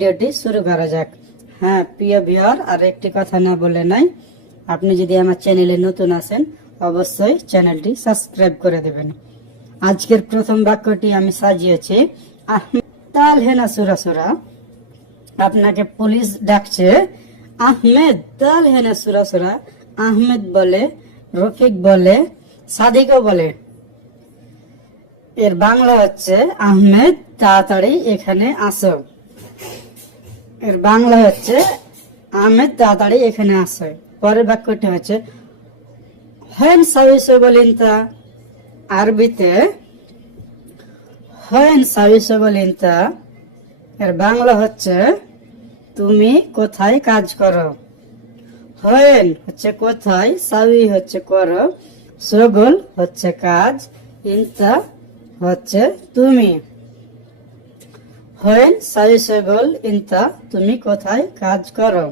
ভিডিওটি শুরু করা যাক। হ্যাঁ প্রিয় ভিউয়ার, আর একটি কথা না বলে নাই, আপনি যদি আমার চ্যানেলে নতুন আছেন, অবশ্যই চ্যানেলটি সাবস্ক্রাইব করে দেবেন। আজকের প্রথম বাক্যটি আমি সাজিয়েছি তাল হেনা সুরা সুরা। আপনাকে পুলিশ ডাকছে, আহমেদ, তাল হেনা সুরা সুরা। আহমেদ বলে, রফিক বলে, সাদিকও বলে। এর বাংলা হচ্ছে, আহমেদ, তাড়াতাড়ি এখানে আসো। এর বাংলা হচ্ছে, আহমেদ তাড়াতাড়ি এখানে আসো। পরের বাক্যটি হচ্ছে হেন সাবিসে বলেন তা আরবিতে হেন সাবিসে বলেন তা, এর বাংলা হচ্ছে, তুমি কোথায় কাজ করো? হেন হচ্ছে কোথায় সাবি হচ্ছে করো, সগল হচ্ছে কাজ, ইনতা হচ্ছে তুমি। হেন সাবি সগল ইনতা, তুমি কোথায় কাজ করো?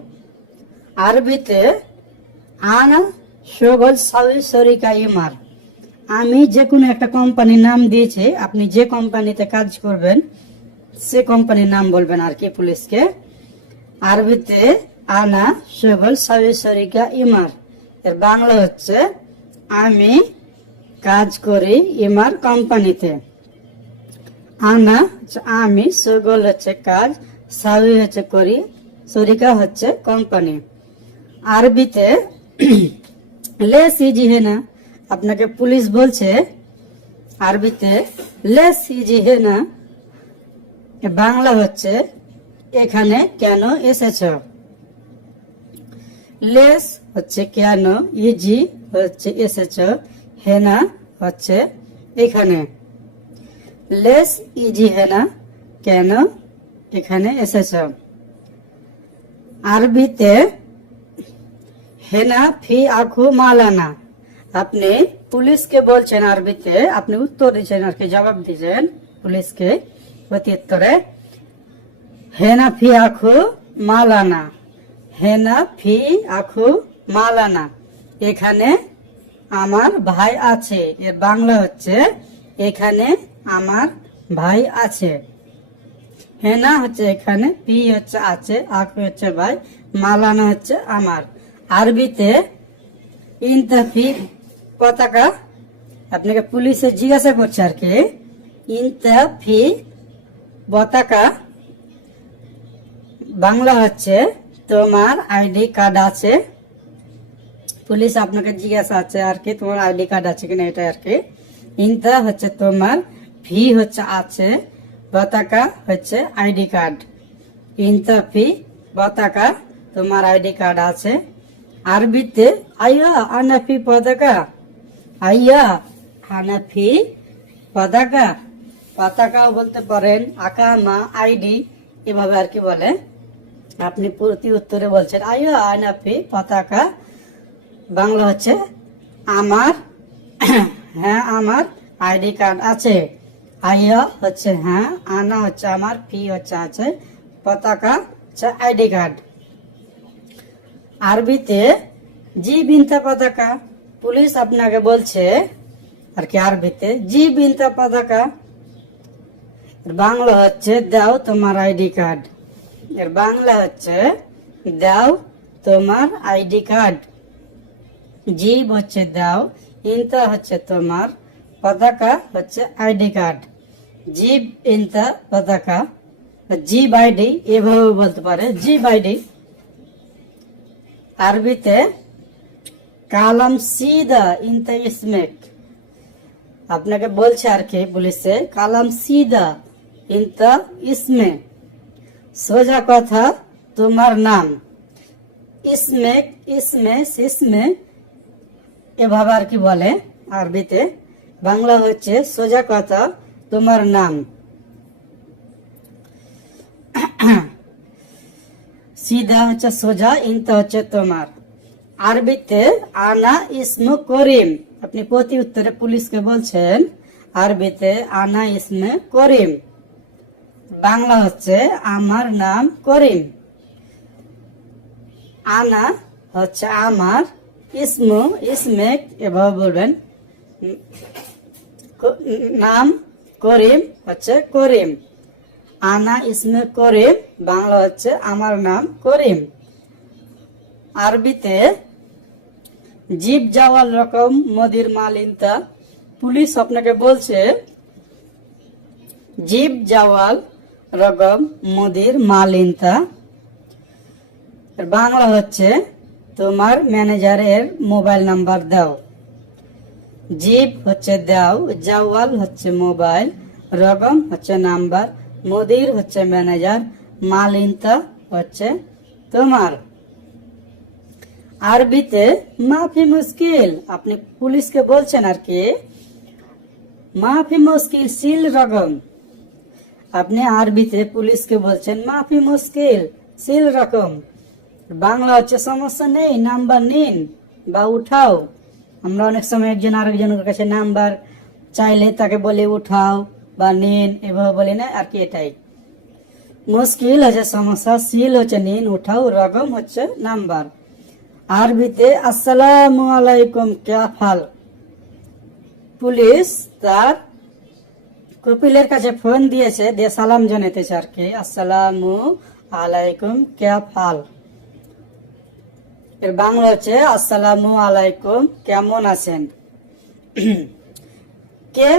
আরবিতে, আনা সগল সাবি সরিকা ইমার। আমি যে কোনো একটা কোম্পানির নাম দিয়েছি, আপনি যে কোম্পানিতে কাজ করবেন, সে কোম্পানির নাম বলবেন আর কি পুলিশকে। আরবিতে, আনা সগল সাবি সরিকা ইমার। এর বাংলা হচ্ছে, আমি কাজ করি ইমার কোম্পানিতে। আনা আমি সগল হচ্ছে কাজ সাবি হচ্ছে করি, সরিকা হচ্ছে কোম্পানি আরবিতে লে সিজি হে না, আপনাকে পুলিশ বলছে, আরবিতে লে সিজি হে না, বাংলা হচ্ছে, এখানে কেন এসেছ? লেস হচ্ছে কেন ইজি হচ্ছে এসেছ হেনা হচ্ছে এখানে। লেস ইজি হেনা কেন? এখানে এসেছ। আরবিতে হেনা ফি আখু মালানা। আপনি পুলিশকে বলছেন আরবিতে, আপনি উত্তর দিচ্ছেন আর কি, জবাব দিচ্ছেন পুলিশকে প্রতি উত্তরে হেনা ফি আখু মালানা। হেনা ফি আখু মালানা। এখানে আমার ভাই আছে, এর বাংলা হচ্ছে এখানে আমার ভাই আছে। হেনা হচ্ছে এখানে, পি হচ্ছে আছে আখু হচ্ছে ভাই, মালানা হচ্ছে আমার। আরবিতে ইনতাফি পতাকা, আপনাকে পুলিশে জিজ্ঞাসা করছে আর কি। ইনতাফি পতাকা, বাংলা হচ্ছে, তোমার আইডি কার্ড আছে। পুলিশ আপনাকে জিজ্ঞাসা আছে আর কি, তোমার আইডি কার্ড আছে কিনা এটা আর কি। ইনতা হচ্ছে তোমার ফি হচ্ছে আছে পতাকা হচ্ছে আইডি কার্ড। ইনতা ফি পতাকা তোমার আইডি কার্ড আছে। আরবিতে আইয়া আনাফি পতাকা আইয়া আনাফি পতাকা পতাকাও বলতে পারেন আকামা আইডি, এভাবে আর কি বলে। আপনি প্রতি উত্তরে বলছেন আইয়া আনাফি পতাকা বাংলা হচ্ছে, আমার হ্যাঁ আমার আইডি কার্ড আছে। আইয়া হচ্ছে হ্যাঁ আনা হচ্ছে আমার ফি হচ্ছে আছে পতাকা হচ্ছে আইডি কার্ড আরবিতে জি বিনতা পতাকা পুলিশ আপনাকে বলছে আর কি আরবিতে জি বিনতা পতাকা বাংলা হচ্ছে দাও তোমার আইডি কার্ড এর বাংলা হচ্ছে দাও তোমার আইডি কার্ড জীব হচ্ছে দাও ইনতা হচ্ছে তোমার পতাকা হচ্ছে আইডি কার্ড জীব ইনতা পতাকা জিব আইডি এভাবে বলতে পারে জিব আইডি আরবিতে কালাম সিদা ইনতা ইসমেক আপনাকে বলছে আর কি পুলিশে কালাম সিদা ইনতা ইসমে সোজা কথা তোমার নাম ইসমেক ইসমে সিসমে এভাবে আর কি বলে আরবিতে বাংলা হচ্ছে সোজা কথা, তোমার নাম। সিধা হচ্ছে সোজা, ইনতা হচ্ছে তোমার। আরবিতে আনা ইসমু করিম। আপনি প্রতি উত্তরে পুলিশকে বলছেন, আরবিতে আনা ইসমে করিম। বাংলা হচ্ছে আমার নাম করিম। আনা হচ্ছে আমার ইসমু, ইসমেক, এভাবে বলবেন। নাম করিম হচ্ছে করিম। আনা ইসমে করিম, বাংলা হচ্ছে আমার নাম করিম। আরবিতে জীব যাওয়ার রকম মদির মালিনতা পুলিশ আপনাকে বলছে, জীব যাওয়াল রকম মদির মালিনতা বাংলা হচ্ছে, তোমার ম্যানেজারের মোবাইল নাম্বার দাও। জিপ হচ্ছে দাও, জাওয়াল হচ্ছে মোবাইল, রকম হচ্ছে নাম্বার, মুদির হচ্ছে ম্যানেজার, মালিনতা হচ্ছে তোমার। আরবিতে, মাফি মুশকিল আপনি পুলিশকে বলছেন আর কি? মাফি মুশকিল সিল রকম আপনি আরবিতে পুলিশকে বলছেন, মাফি মুশকিল সিল রকম বাংলা হচ্ছে, সমস্যা নেই, নাম্বার নিন বা উঠাও আমরা অনেক সময় একজন আরেকজনের কাছে নাম্বার চাইলে তাকে বলে উঠাও বা নিন, এভাবে বলি না, আর কি এটাই। মুশকিল হচ্ছে, সমস্যা সিল হচ্ছে, নিন, উঠাও, রকম হচ্ছে নাম্বার। আরবিতে, আসসালামু আলাইকুম, ক্যা ফাল পুলিশ তার কপিলের কাছে ফোন দিয়েছে, দিয়ে সালাম জানাতেছে আর কি, আসসালামু আলাইকুম, ক্যা ফাল এর বাংলা হচ্ছে, আসসালামু আলাইকুম, কেমন আছেন? কে?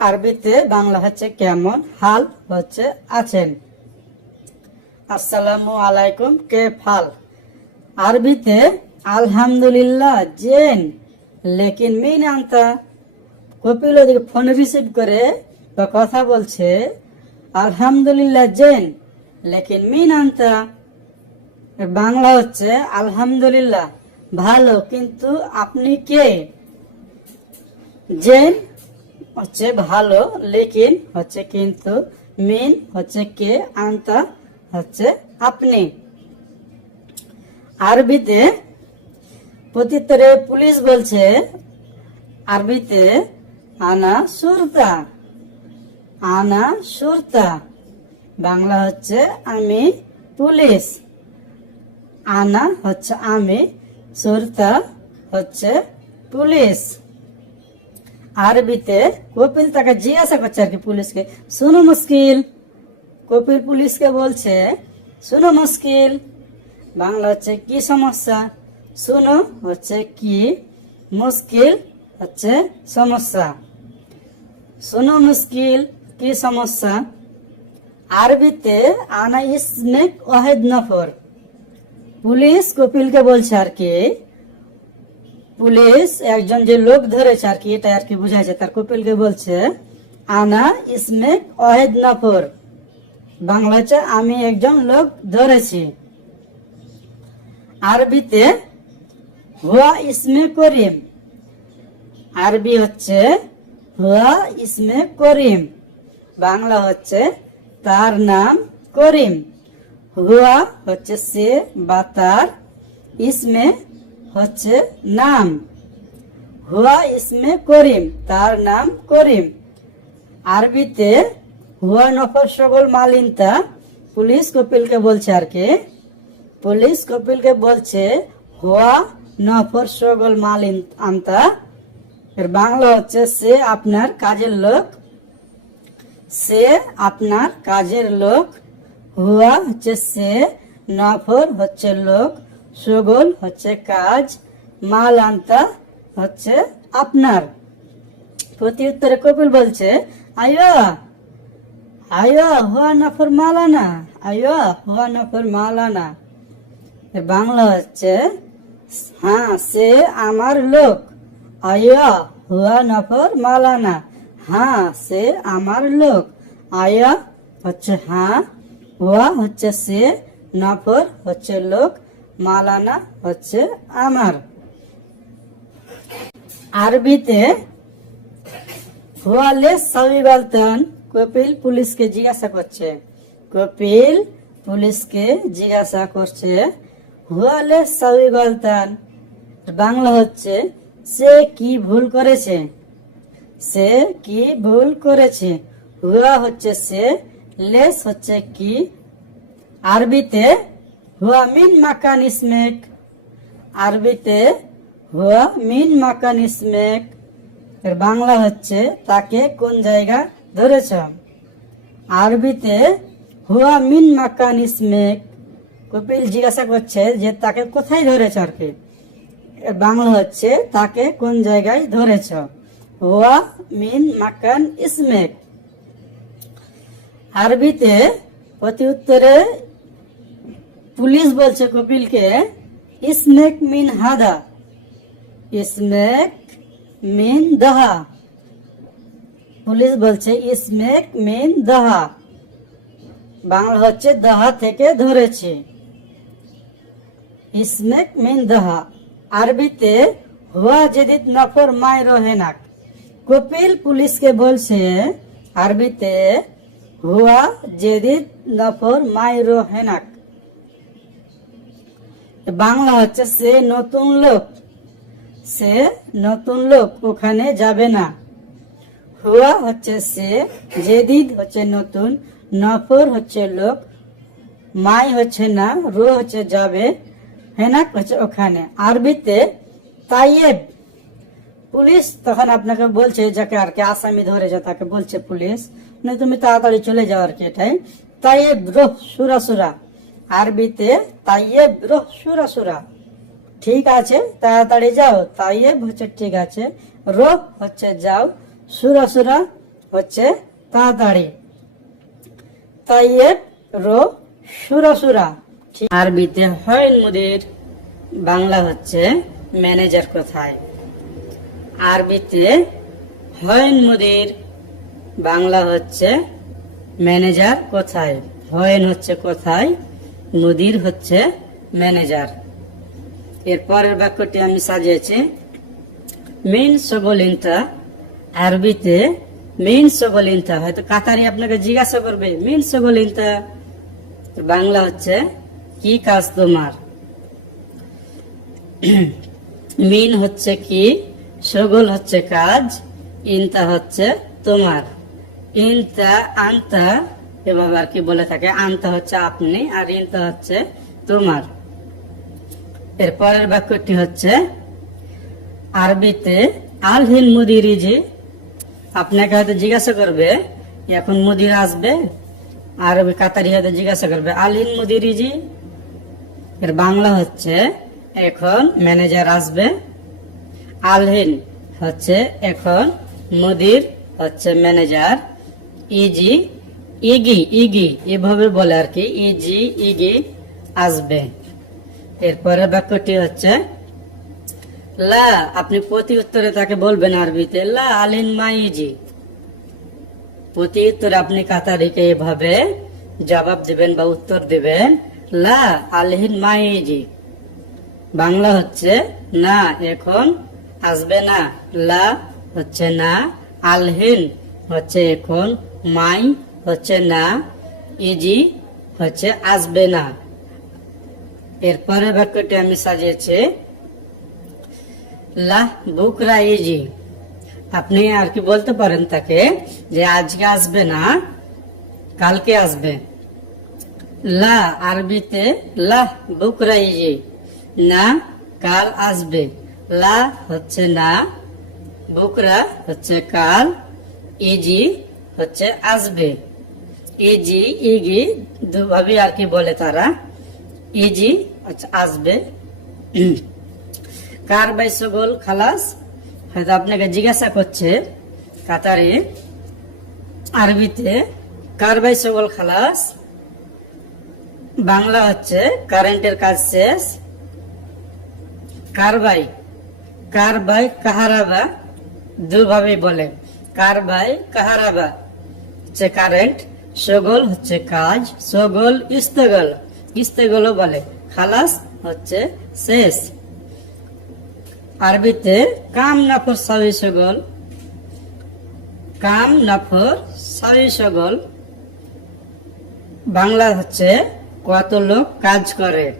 আরবিতে বাংলা হচ্ছে, কেমন? হাল হচ্ছে, আছেন। আসসালামু আলাইকুম, কে ফাল? আরবিতে, আলহামদুলিল্লাহ, জেন। লেকিন মিন আনতা। কপিল ওদিকে ফোন রিসিভ করে বা কথা বলছে, আলহামদুলিল্লাহ, জেন। লেকিন মিন আনতা। বাংলা হচ্ছে, আলহামদুলিল্লাহ, ভালো, কিন্তু আপনি কে? জেন হচ্ছে, ভালো, লেকিন হচ্ছে, কিন্তু মিন হচ্ছে, কে? আনতা হচ্ছে, আপনি। আরবিতে প্রত্যুত্তরে পুলিশ বলছে, আরবিতে আনা সুরতা আনা সুরতা। বাংলা হচ্ছে, আমি পুলিশ। আনা হচ্ছে আমি, সুরতা হচ্ছে পুলিশ। আরবিতে কপিল তাকে জিজ্ঞাসা করছে আর কি পুলিশকে, শুনো মুশকিল। কপিল পুলিশকে বলছে, শুনো মুশকিল, বাংলা হচ্ছে কি সমস্যা? শুনো হচ্ছে কি মুশকিল হচ্ছে সমস্যা? শুনো মুশকিল, কি সমস্যা? আরবিতে, আনা ইসমেক ওয়াহেদ নফর। পুলিশ কপিলকে বলছে আর কি, পুলিশ একজন যে লোক ধরেছে আর কি, এটা আর কি বুঝাইছে, তার কপিলকে বলছে, আনা ইসমেক ওয়াহেদ নফর বাংলা হচ্ছে আমি একজন লোক ধরেছি। আরবিতে হুয়া ইসমে করিম, আরবি হচ্ছে হুয়া ইসমে করিম, বাংলা হচ্ছে তার নাম করিম। হুয়া হচ্ছে সে বা তার ইসমে হচ্ছে নাম। হুয়া ইসমে করিম, তার নাম করিম। আরবিতে হুয়া নফর সগল মালিনতা পুলিশ কপিলকে বলছে আর কি। পুলিশ কপিলকে বলছে হুয়া নফর সগল মালিন আনতা এর বাংলা হচ্ছে সে আপনার কাজের লোক। সে আপনার কাজের লোক। হুয়া হচ্ছে সে, নফর হচ্ছে লোক, সগল হচ্ছে কাজ মাল আনতা হচ্ছে আপনার। প্রতি উত্তরে কপিল বলছে, আয়ো আয়ো হুয়া নফর মালানা, আয়ো হুয়া নফর মালানা। বাংলা হচ্ছে হ্যাঁ সে আমার লোক, আয়া হুয়া নফর মালানা হ্যাঁ সে আমার লোক, আয়া হচ্ছে হ্যাঁ হুয়া হচ্ছে সে, নফর হচ্ছে লোক, মালানা হচ্ছে আমার। আরবিতে, হুয়ালে সবই বলতেন কপিল পুলিশকে জিজ্ঞাসা করছে। কপিল পুলিশকে জিজ্ঞাসা করছে, হুয়ালে সবই বলতেন বাংলা হচ্ছে, সে কি ভুল করেছে? সে কি ভুল করেছে? হুয়া হচ্ছে সে লেস হচ্ছে কি? আরবিতে হুয়া মিন মাকান ইসমেক। আরবিতে হুয়া মিন মাকান ইসমেক। এর বাংলা হচ্ছে তাকে কোন জায়গা ধরেছ? আরবিতে হুয়া মিন মাকান ইসমেক। কপিল জিজ্ঞাসা করছে যে তাকে কোথায় ধরেছ আর কি? বাংলা হচ্ছে তাকে কোন জায়গায় ধরেছ? হুয়া মিন মাকান ইসমেক। আরবিতে প্রতি উত্তরে পুলিশ বলছে কপিলকে, ইসমেক মিন হাদা। ইসমেক মিন দাহা। পুলিশ বলছে ইসমেক মিন দাহা। বাংলা হচ্ছে দাহা থেকে ধরেছে। ইসমেক মিন দাহা। আরবিতে হুয়া জেদিদ নফর মায় রহেনাক কপিল পুলিশকে বলছে, আরবিতে হুয়া জেদিদ নফর মায় রহেনাক বাংলা হচ্ছে সে নতুন লোক। সে নতুন লোক ওখানে যাবে না। হুয়া হচ্ছে সে, জেদিদ হচ্ছে নতুন, নফর হচ্ছে লোক, মাই হচ্ছে না রো হচ্ছে যাবে, হেনাক হচ্ছে ওখানে। আরবিতে তাইয়েব। পুলিশ তখন আপনাকে বলছে যাকে আর কি আসামি ধরেছে তাকে বলছে পুলিশ। না তুমি তাড়াতাড়ি চলে যাও আর কি এটাই। তাইয়েব রোহ সুরা সুরা। আরবিতে তাইয়েব রোহ সুরা সুরা। ঠিক আছে, তাড়াতাড়ি যাও। তাইয়েব হচ্ছে ঠিক আছে। রোহ হচ্ছে যাও। সুরা সুরা হচ্ছে তাড়াতাড়ি। তাইয়েব রো সুরা সুরা। আরবিতে হয় মুদির। বাংলা হচ্ছে ম্যানেজার কোথায়? আরবিতে হয় মুদির বাংলা হচ্ছে ম্যানেজার কোথায়? হয়েন হচ্ছে কোথায়? মুদির হচ্ছে ম্যানেজার। এর পরের বাক্যটি আমি সাজিয়েছি। মেইন সবলিনটা আরবিতে মেইন সবলিনটা হয়তো কাতারি আপনাকে জিজ্ঞাসা করবে মেইন সবলিনটা বাংলা হচ্ছে কি কাজ তোমার? মিন হচ্ছে কি সগল হচ্ছে কাজ, ইনতা হচ্ছে তোমার। ইনতা, আনতা এভাবে আর কি বলে থাকে। আনতা হচ্ছে আপনি আর ইনতা হচ্ছে তোমার। এর পরের বাক্যটি হচ্ছে, আরবিতে আল হিল মুদিরিজি আপনাকে হয়তো জিজ্ঞাসা করবে, এখন মুদির আসবে আর ওই কাতারি হয়তো জিজ্ঞাসা করবে আল হিল মুদিরিজি এর বাংলা হচ্ছে, এখন ম্যানেজার আসবে। আলহিন হচ্ছে এখন মুদির হচ্ছে ম্যানেজার। ইজি, ইগি ইগি, এভাবে বলে আর কি। ইজি, ইগি আসবে। এরপরে বাক্যটি হচ্ছে, লা, আপনি প্রতি উত্তরে তাকে বলবেন আরবিতে, লা আলিন মাইজি প্রতি উত্তরে আপনি কাতারিকে এভাবে জবাব দিবেন বা উত্তর দিবেন, লা আলহিন মাইজি বাংলা হচ্ছে, না, এখন আসবে না। লা হচ্ছে না। আলহিন হচ্ছে এখন মাই হচ্ছে না। ইজি হচ্ছে আসবে না। এরপরে বাক্যটি আমি সাজিয়েছি। লাহ বুকরা ইজি। আপনি আর কি বলতে পারেন তাকে যে আজকে আসবে না, কালকে আসবে। লা আরবিতে লাহ বুকরা ইজি। না, কাল আসবে। লা হচ্ছে না, বুকরা হচ্ছে কাল, ইজি হচ্ছে আসবে। ইজি, ইগি দুভাবে আর কি বলে তারা। ইজি আচ্ছা আসবে। কার বাইশ গোল খালাস? হয়তো আপনাকে জিজ্ঞাসা করছে কাতারে, আরবিতে, কার বাইশ গোল খালাস? বাংলা হচ্ছে কারেন্টের কাজ শেষ। কারবাই কারবাই কাহারাবা, দুভাবে বলে। কারবাই কাহারাবা হচ্ছে কারেন্ট সগল হচ্ছে কাজ, সগল ইস্তেগল। ইস্তেগলও বলে। খালাস হচ্ছে শেষ। আরবিতে কাম নাফর সাবি সগল। কাম নাফর সাবি সগল। বাংলা হচ্ছে কত লোক কাজ করে?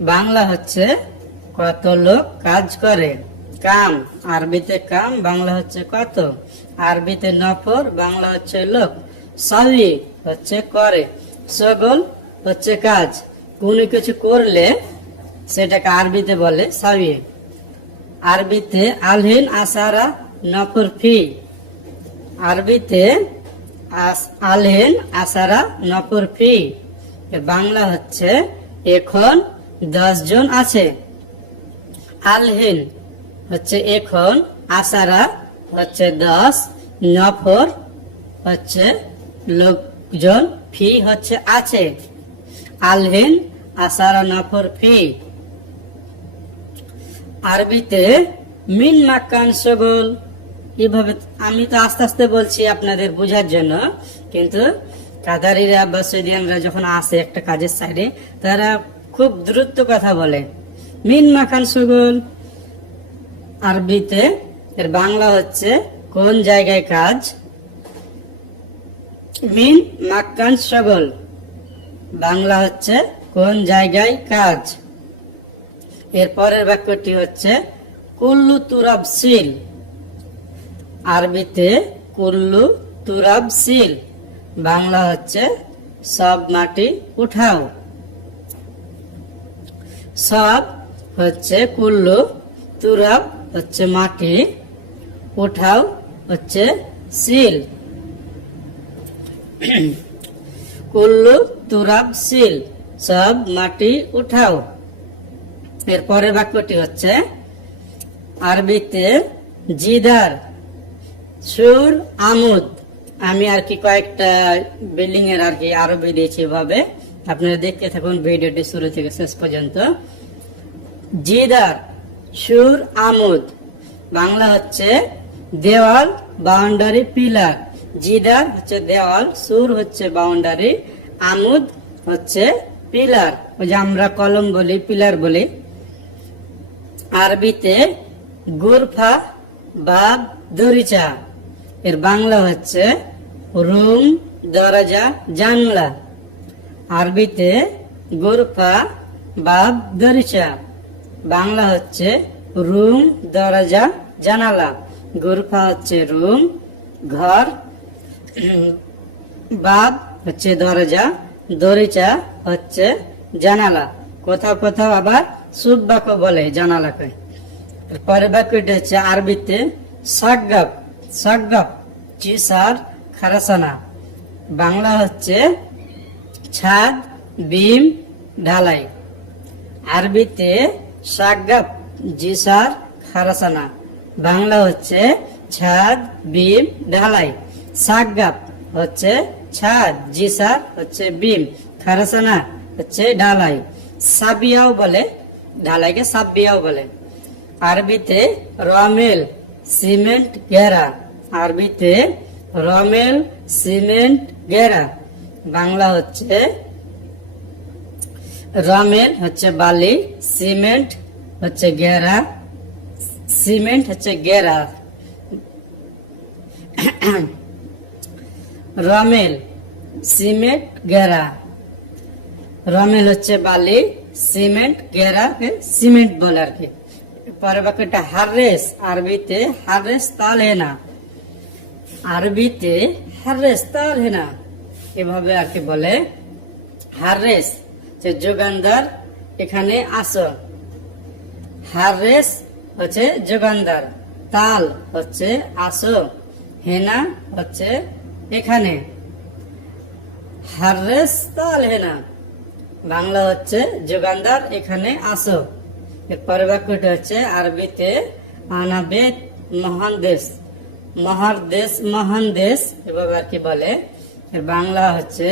বাংলা হচ্ছে কত লোক কাজ করে? কাম, আরবিতে কাম, বাংলা হচ্ছে কত? আরবিতে নফর, বাংলা হচ্ছে লোক। সাবি হচ্ছে করে। সগল হচ্ছে কাজ। কোনো কিছু করলে সেটাকে আরবিতে বলে সাবি আরবিতে আলহিন, আসারা, নফর, ফি। আরবিতে আলহেন, আসারা, নফর, ফি। বাংলা হচ্ছে এখন দশ জন আছে। আলহেন হচ্ছে এখন, আসারা হচ্ছে দশ, নফর হচ্ছে লোকজন, ফি হচ্ছে আছে। আলহিন আসারা, নফর, ফি। আরবিতে মিন মাকান সগল। এভাবে আমি তো আস্তে আস্তে বলছি আপনাদের বোঝার জন্য, কিন্তু কাদারিরা বা সৈদিয়ানরা যখন আসে একটা কাজের সাইডে তারা খুব দ্রুত কথা বলে। মিন মাকান সগল। আরবিতে এর বাংলা হচ্ছে কোন জায়গায় কাজ? মিন মাকান সগল। বাংলা হচ্ছে কোন জায়গায় কাজ? এর পরের বাক্যটি হচ্ছে কুল্লু তুরাব সিল। আরবিতে কুল্লু তুরাব সিল। বাংলা হচ্ছে সব মাটি উঠাও। সব হচ্ছে কুল্লু, তুরাব হচ্ছে মাটি উঠাও হচ্ছে সিল। কুল্লু, তুরাব, সিল, সব মাটি উঠাও এর পরের বাক্যটি হচ্ছে, আরবিতে জিদার, সুর, আমুদ। আমি আর কি কয়েকটা বিল্ডিং এর আর কি আরবি দিয়েছি এভাবে। আপনারা দেখতে থাকুন, ভিডিওটি শুরু থেকে শেষ পর্যন্ত। জিদার, সুর, আমুদ। বাংলা হচ্ছে দেওয়াল, বাউন্ডারি, পিলার। জিদার হচ্ছে দেওয়াল, সুর হচ্ছে বাউন্ডারি, আমুদ হচ্ছে পিলার। ওই যে আমরা কলম বলি, পিলার বলি। আরবিতে গুরফা বা দরিচা এর বাংলা হচ্ছে রুম, দরজা, জানলা। আরবিতে গুরফা বা দরিচা বাংলা হচ্ছে রুম, দরজা, জানালা। গুরফা হচ্ছে রুম, ঘর বাব হচ্ছে দরজা দরিচা হচ্ছে জানালা। কোথাও কোথাও আবার সুব বাক্য বলে জানালাকে। পরের বাক্যটি হচ্ছে আরবিতে সাগাব সাগাব চিসার, খারাসানা। বাংলা হচ্ছে ছাদ, বিম, ঢালাই। আরবিতে সাগাব জিসার খারাসানা। বাংলা হচ্ছে ছাদ, বিম, ঢালাই। সাগাব হচ্ছে ছাদ জিসার হচ্ছে বিম। খারাসানা হচ্ছে ঢালাই। সাবিয়াও বলে, ঢালাইকে সাবিয়াও বলে। আরবিতে রমেল, সিমেন্ট গেরা আরবিতে রমেল, সিমেন্ট গেরা বাংলা হচ্ছে রমেল হচ্ছে বালি, সিমেন্ট হচ্ছে গেরা, সিমেন্ট হচ্ছে গেরা। রমেল সিমেন্ট, গেরা। রমেল হচ্ছে বালি, সিমেন্ট গেরাকে সিমেন্ট বলে আর কি। পরে বাক্যটা হাররেস আরবিতে হাররেস তাল হেনা আরবিতে হাররেস তাল হেনা এভাবে আর কি বলে হাররেস যে যোগানদার এখানে আসো হাররেস হচ্ছে যোগানদার, তাল হচ্ছে আসো হেনা হচ্ছে এখানে। হাররেস তাল হেনা, বাংলা হচ্ছে যোগানদার এখানে আসো পরের বাক্যটি হচ্ছে আরবিতে আনাবেদ মহান দেশ মহার দেশ মহান দেশ এভাবে আর কি বলে। বাংলা হচ্ছে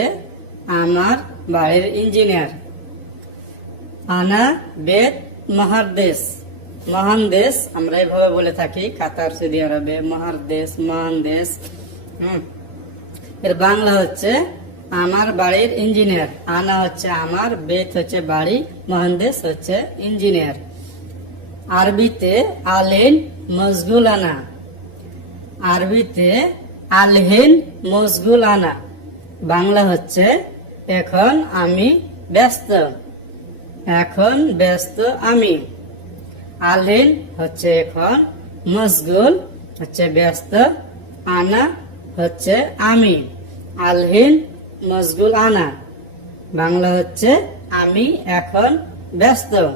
আমার বাড়ির ইঞ্জিনিয়ার। আনা বেদ মহার দেশ মহান দেশ, আমরা এভাবে বলে থাকি, কাতার, সৌদি আরবে মহার দেশ, মহান দেশ। হুম। এর বাংলা হচ্ছে, আমার বাড়ির ইঞ্জিনিয়ার। আনা হচ্ছে আমার বেত হচ্ছে বাড়ি মহানদেশ হচ্ছে ইঞ্জিনিয়ার। আরবিতে আলেন মজগুল আনা। আরবিতে আলহেন মজগুল আনা। বাংলা হচ্ছে, এখন আমি ব্যস্ত। এখন ব্যস্ত আমি। আলিন হচ্ছে এখন মজগুল হচ্ছে ব্যস্ত, আনা হচ্ছে আমি। আলহিন মজগুল আনা। বাংলা হচ্ছে আমি এখন ব্যস্ত।